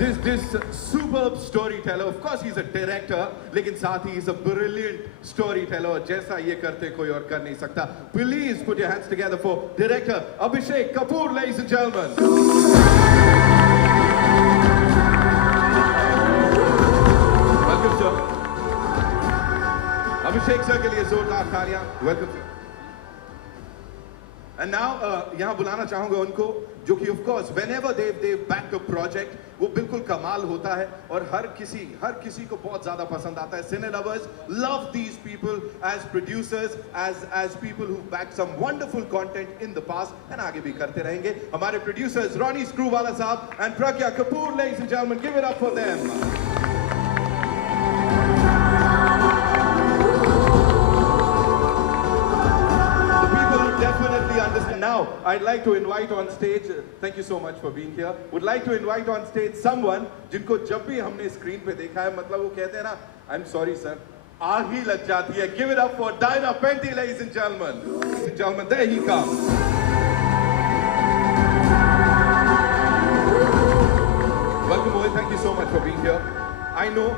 this superb storyteller. Of course, he's a director, लेकिन साथ ही he's a brilliant storyteller. जैसा ये करते कोई और कर नहीं सकता. Please put your hands together for director Abhishek Kapoor, ladies and gentlemen. Welcome, sir. Abhishek sir के लिए जोरदार तालियां. Welcome, sir. And now यहाँ बुलाना चाहूँगा उनको जो कि of course whenever they back a project वो बिल्कुल कमाल होता है और हर किसी को बहुत ज़्यादा पसंद आता है. Cine lovers love these people as producers, as people who back some wonderful content in the past and आगे भी करते रहेंगे. हमारे producers Ronnie Screwwala साहब and Pragya Kapoor, ladies and gentlemen, give it up for them. Now, I'd like to invite on stage, thank you so much for being here, would like to invite on stage someone जिनको जब भी हमने screen पे देखा है, मतलब वो कहते हैं ना, I'm sorry sir, आग ही लग जाती है. Give it up for Diana Penty, ladies and gentlemen. Ladies and gentlemen, there he comes. Welcome Mohit, thank you so much for being here. I know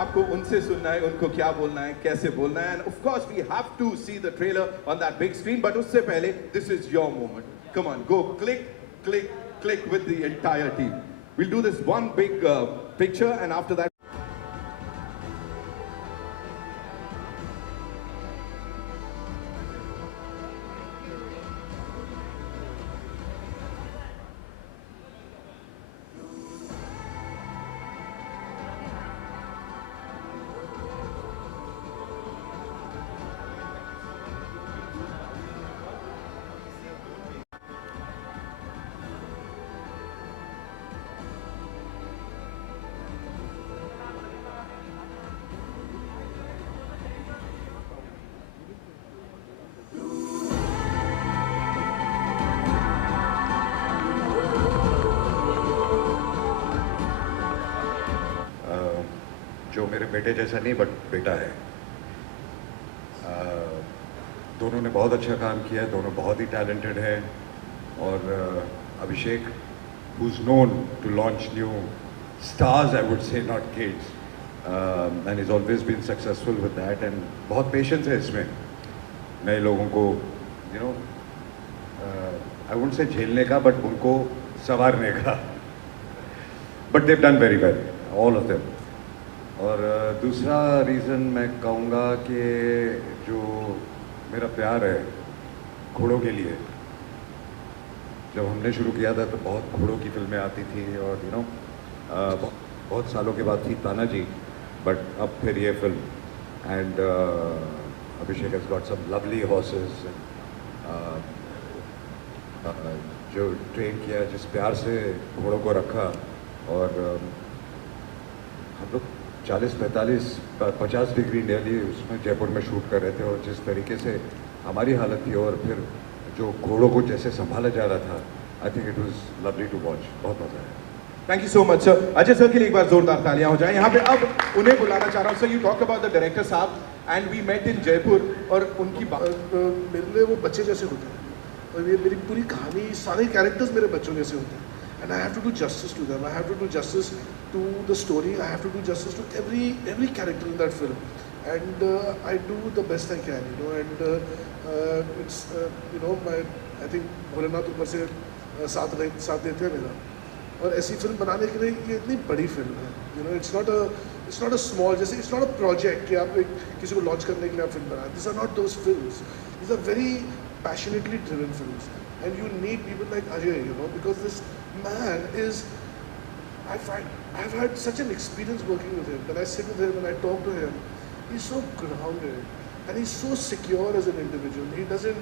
आपको उनसे सुनना है, उनको क्या बोलना है, कैसे बोलना है, and of course we have to see the trailer on that big screen, but उससे पहले this is your moment. Come on, go click with the entire team. We'll do this one big picture and after that जो मेरे बेटे जैसा नहीं but बेटा है. दोनों ने बहुत अच्छा काम किया है, दोनों बहुत ही टैलेंटेड हैं और अभिषेक who is known to launch new stars, I would say, not kids, and he's always been successful with that and बहुत patience है इसमें नए लोगों को I wouldn't say झेलने का but उनको संवारने का. But they've done very well, all of them. और दूसरा रीज़न मैं कहूँगा कि जो मेरा प्यार है घोड़ों के लिए. जब हमने शुरू किया था तो बहुत घोड़ों की फिल्में आती थी और बहुत सालों के बाद थी तानाजी, बट अब फिर ये film and Abhishek has got some lovely horses जो ट्रेन किया, जिस प्यार से घोड़ों को रखा. और हम लोग 40-45-50 डिग्री डेली उसमें जयपुर में शूट कर रहे थे और जिस तरीके से हमारी हालत थी और फिर जो घोड़ों को जैसे संभाला जा रहा था, I think it was lovely to watch. बहुत मजा आया. Thank you so much sir. Ajay sir के लिए एक बार जोरदार तालियां हो जाएं. यहाँ पे अब उन्हें बुलाना चाह रहा हूँ. Sir, you talk about the director साहब and we met in Jaipur और उनकी मेरे लिए वो बच्चे जैसे होते हैं और ये मेरी पूरी कहानी, सारे कैरेक्टर्स मेरे बच्चों जैसे होते हैं. And I have to do justice to them. I have to do justice to the story. I have to do justice to every character in that film, and I do the best I can, And it's I think Bholenath ऊपर से साथ देते हैं मेरा. और ऐसी film बनाने के लिए ये इतनी बड़ी फिल्म है. It's not a small, जैसे it's not a project कि आप किसी को लॉन्च करने के लिए आप फिल्म बनाए. These are not those films. These are very passionately driven films, and you need people like Ajay, because this man is, I've had such an experience working with him. When I sit with him and I talk to him, he's so grounded and he's so secure as an individual. He doesn't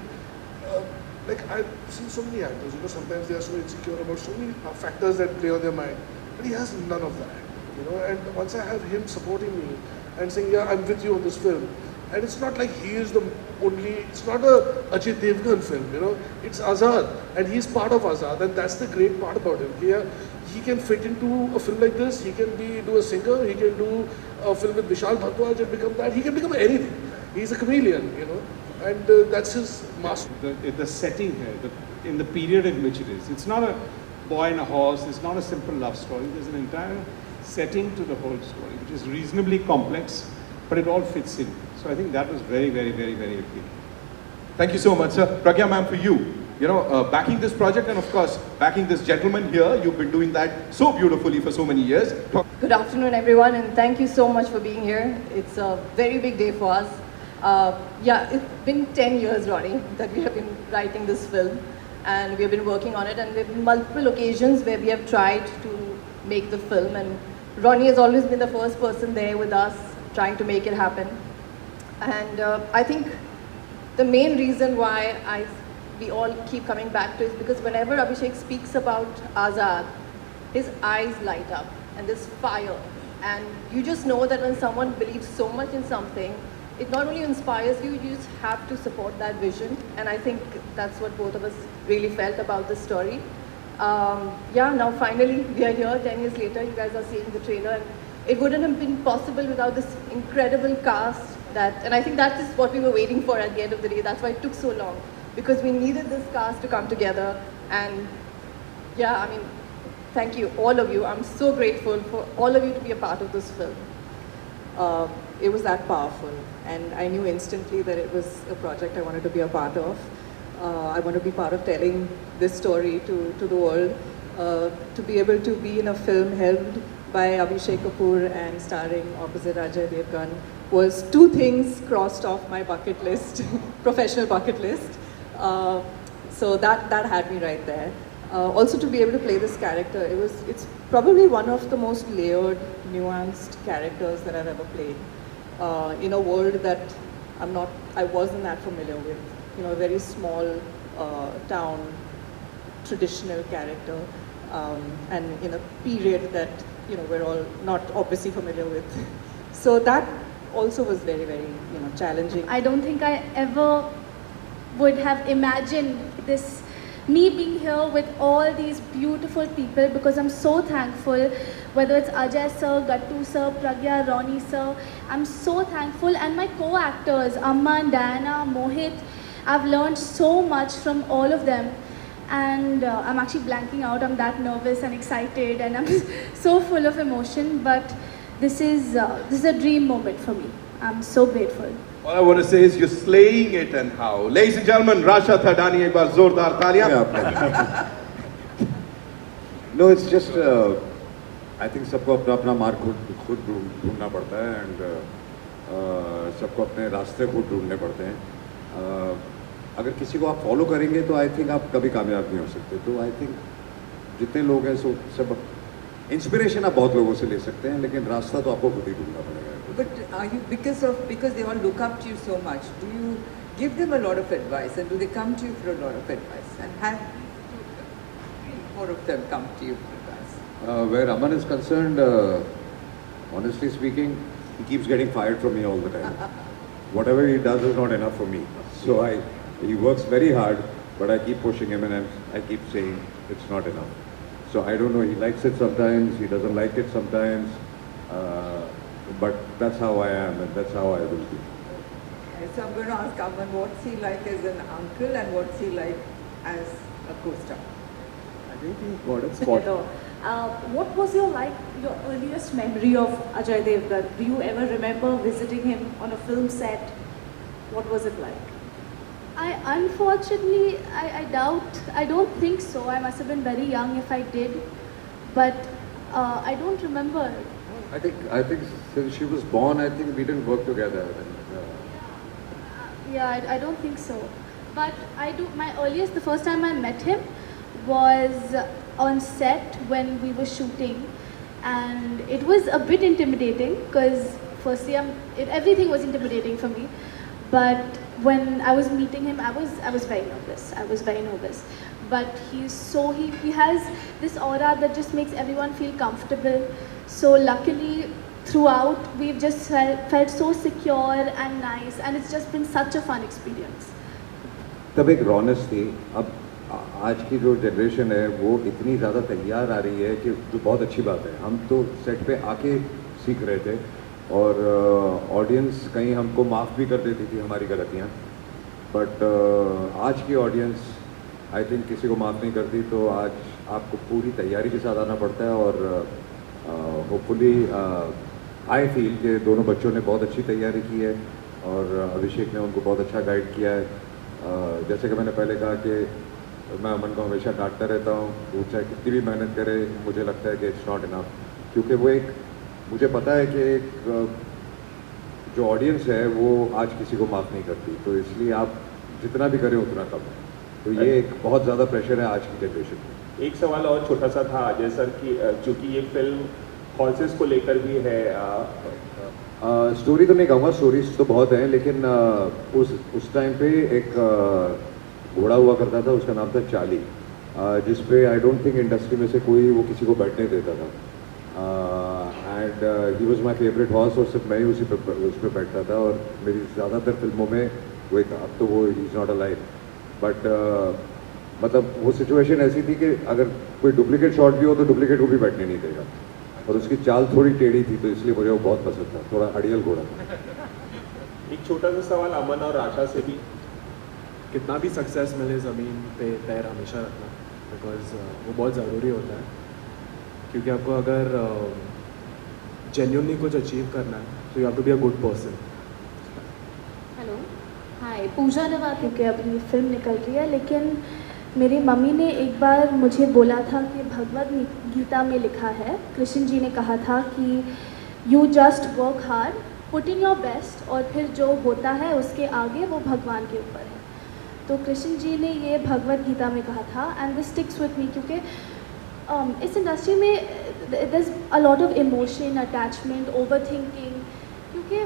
like, I've seen so many actors, sometimes they are so insecure about so many factors that play on their mind, but he has none of that, and once I have him supporting me and saying, yeah, I'm with you on this film, and it's not like he is the only, it's not a Ajay Devgan film, it's Azad, and he's part of Azad, and that's the great part about him. He can fit into a film like this, he can do a singer, he can do a film with Vishal Bhardwaj and become that, he can become anything. He's a chameleon, and that's his master. The setting here, in the period in which it is, it's not a boy and a horse. It's not a simple love story. There's an entire setting to the whole story, which is reasonably complex, but it all fits in. So I think that was very, very, very, very appealing. Thank you so much, sir. Pragya ma'am, for you, backing this project and of course, backing this gentleman here, you've been doing that so beautifully for so many years. Good afternoon, everyone, and thank you so much for being here. It's a very big day for us. Yeah, it's been 10 years, Ronnie, that we have been writing this film, and we have been working on it, and there have been multiple occasions where we have tried to make the film, and Ronnie has always been the first person there with us, trying to make it happen. And I think the main reason why we all keep coming back to it is because whenever Abhishek speaks about Azad, his eyes light up, and this fire. And you just know that when someone believes so much in something, it not only inspires you, you just have to support that vision. And I think that's what both of us really felt about this story. Yeah, now finally we are here 10 years later. You guys are seeing the trailer. And it wouldn't have been possible without this incredible cast. And I think that is what we were waiting for at the end of the day. That's why it took so long. Because we needed this cast to come together. And yeah, I mean, thank you, all of you. I'm so grateful for all of you to be a part of this film. It was that powerful, and I knew instantly that it was a project I wanted to be a part of. I want to be part of telling this story to the world. To be able to be in a film helmed by Abhishek Kapoor and starring opposite Ajay Devgan was two things crossed off my bucket list, professional bucket list. So that had me right there. Also to be able to play this character, it's probably one of the most layered, nuanced characters that I've ever played. In a world that I wasn't that familiar with. A very small town, traditional character, and in a period that we're all not obviously familiar with. So that also was very, very challenging. I don't think I ever would have imagined this, me being here with all these beautiful people, because I'm so thankful, whether it's Ajay sir, Gattu sir, Pragya, Ronnie sir, I'm so thankful, and my co-actors, Amman, Diana, Mohit, I've learned so much from all of them, and I'm actually blanking out. I'm that nervous and excited, and I'm so full of emotion, but this is a dream moment for me. I'm so grateful. All I want to say is you're slaying it, and how. Ladies and gentlemen, Rasha Thadani, ek baar zordar taaliyan. No, it's just, I think सबको अपना मार्ग खुद ढूंढना पड़ता है, and सबको अपने रास्ते खुद ढूंढने पड़ते हैं. अगर किसी को आप फॉलो करेंगे तो आई थिंक आप कभी कामयाब नहीं हो सकते. तो आई थिंक जितने लोग हैं सब इंस्पिरेशन आप बहुत लोगों से ले सकते हैं, लेकिन रास्ता तो आपको खुद ही ढूंढना पड़ेगा. But are you, because they all look up to you so much, do you give them a lot of advice, and do they come to you for a lot of advice, and have more of them come to you for advice? Where Aman is concerned, honestly speaking, he keeps getting fired from me all the time. Whatever he does is not enough for me. So he works very hard, but I keep pushing him, and I keep saying it's not enough. So I don't know, he likes it sometimes, he doesn't like it sometimes, but that's how I am, and that's how I will be. So I'm going to ask Aman, what's he like as an uncle, and what's he like as a co-star? I think he got it spot. What was your earliest memory of Ajay Devgan? Do you ever remember visiting him on a film set? What was it like? Unfortunately, I doubt, I don't think so. I must have been very young if I did, but I don't remember. I think since she was born, I think we didn't work together. Yeah, I don't think so. But the first time I met him was on set when we were shooting, and it was a bit intimidating because firstly, everything was intimidating for me. But when I was meeting him, I was very nervous. But he has this aura that just makes everyone feel comfortable. So luckily, throughout, we've just felt so secure and nice, and it's just been such a fun experience. तब एक रौनक थी. अब आज की जो generation है वो इतनी ज़्यादा तैयार आ रही है कि जो बहुत अच्छी बात है. हम तो सेट पे आके सीख रहे थे, और ऑडियंस कहीं हमको माफ़ भी कर देती थी हमारी गलतियाँ. बट आज की ऑडियंस आई थिंक किसी को माफ़ नहीं करती. तो आज आपको पूरी तैयारी के साथ आना पड़ता है और होपफुली आई फील कि दोनों बच्चों ने बहुत अच्छी तैयारी की है और अभिषेक ने उनको बहुत अच्छा गाइड किया है। जैसे कि मैंने पहले कहा कि मैं अमन को हमेशा डांटता रहता हूँ, वो चाहे कितनी भी मेहनत करे, मुझे लगता है कि इट्स नॉट इनफ, क्योंकि वो एक, मुझे पता है कि एक जो ऑडियंस है वो आज किसी को माफ़ नहीं करती, तो इसलिए आप जितना भी करें उतना कम है। तो ये एक बहुत ज़्यादा प्रेशर है आज की जनरेशन में। एक सवाल और छोटा सा था अजय सर की, चूँकि ये फिल्म हॉर्सेस को लेकर भी है, स्टोरी तो नहीं कहूँगा, स्टोरीज तो बहुत हैं, लेकिन उस टाइम पे एक घोड़ा हुआ करता था, उसका नाम था चाली, जिस पे आई डोंट थिंक इंडस्ट्री में से कोई वो किसी को बैठने देता था, and he was my favourite horse, और सिर्फ मैं ही उस पर बैठता था। और मेरी ज़्यादातर फिल्मों में वही था, अब तो वो he is not alive, but मतलब वो सिचुएशन ऐसी थी कि अगर कोई डुप्लीकेट शॉट भी हो तो डुप्लीकेट को भी बैठने नहीं देगा, और उसकी चाल थोड़ी टेढ़ी थी, तो इसलिए मुझे वो बहुत पसंद था, थोड़ा अड़ियल घोड़ा था। एक छोटा सा सवाल अमन और आशा से भी, कितना भी सक्सेस मिले ज़मीन पे पैर हमेशा रखना, बिकॉज वो बहुत ज़रूरी होता है, क्योंकि आपको अगर जेन्युइनली कुछ अचीव करना है तो you have to be a good person. Hello, hi, Pooja नवा, क्योंकि अभी फिल्म निकल रही है, लेकिन मेरी मम्मी ने एक बार मुझे बोला था कि भगवद गीता में लिखा है, कृष्ण जी ने कहा था कि you just work hard, put in your best, और फिर जो होता है उसके आगे वो भगवान के ऊपर है। तो कृष्ण जी ने ये भगवद गीता में कहा था, and this sticks with me, क्योंकि इस इंडस्ट्री में there is a lot of emotion, attachment, overthinking, क्योंकि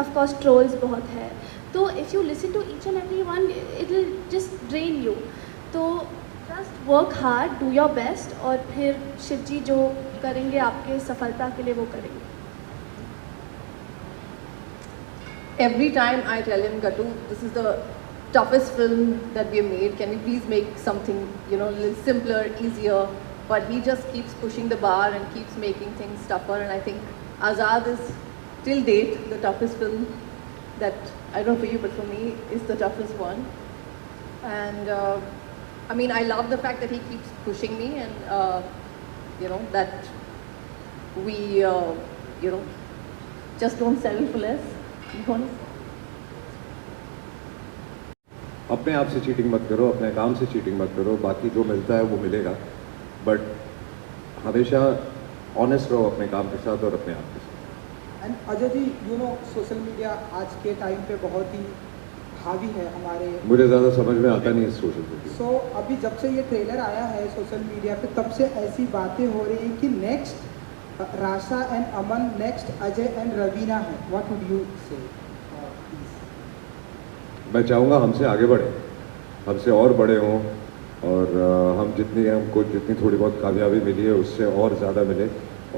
ऑफ कोर्स ट्रोल्स बहुत है, तो if you listen to each and every one it will just drain you. तो just work hard, do your best, और फिर शिव जी जो करेंगे आपके सफलता के लिए वो करेंगे। Every time I tell him, Gattu, this is the toughest film that we have made, can you please make something, you know, a little simpler, easier, but he just keeps pushing the bar and keeps making things tougher, and I think Azad is till date the toughest film that, I don't know for you, but for me is the toughest one. And I mean, I love the fact that he keeps pushing me, and you know, that we you know, just don't settle for less. अपने आप से cheating मत करो, अपने काम से cheating मत करो, बाकी जो मिलता है वो मिलेगा, बट हमेशा ऑनेस्ट रहो अपने काम के साथ और अपने आप के साथ। And Ajay ji, you know, social media आज के टाइम पे बहुत ही हावी है हमारे, मुझे ज़्यादा समझ में आता नहीं है सोशल मीडिया। सो अभी जब से ये ट्रेलर आया है सोशल मीडिया पे, तब से ऐसी बातें हो रही हैं कि next Rasha and Aman, next Ajay and Raveena है, व्हाट वुड यू से? मैं चाहूँगा हमसे आगे बढ़े, हमसे और बड़े हों, और हमको जितनी थोड़ी बहुत कामयाबी मिली है उससे और ज़्यादा मिले,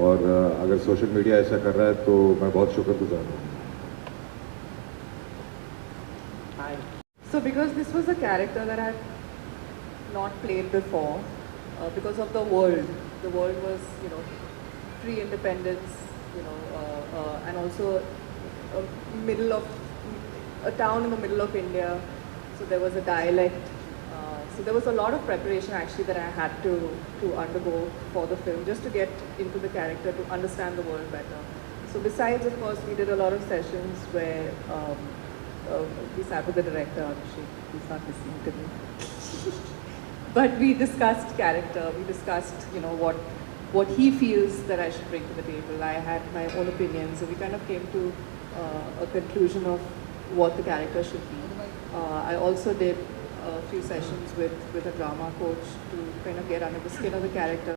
और अगर सोशल मीडिया ऐसा कर रहा है तो मैं बहुत शुक्रगुजार हूँ। So because this was a character that I had not played before, because of the world was, you know, free independence, you know, and also a town in the middle of India, so there was a dialect, so there was a lot of preparation actually that I had to undergo for the film, just to get into the character, to understand the world better. So besides, of course, we did a lot of sessions where we sat with the director, Abhishek, he's not listening to me. But we discussed character, we discussed, you know, what he feels that I should bring to the table. I had my own opinions, so we kind of came to a conclusion of what the character should be. I also did a few sessions with a drama coach to kind of get under the skin of the character.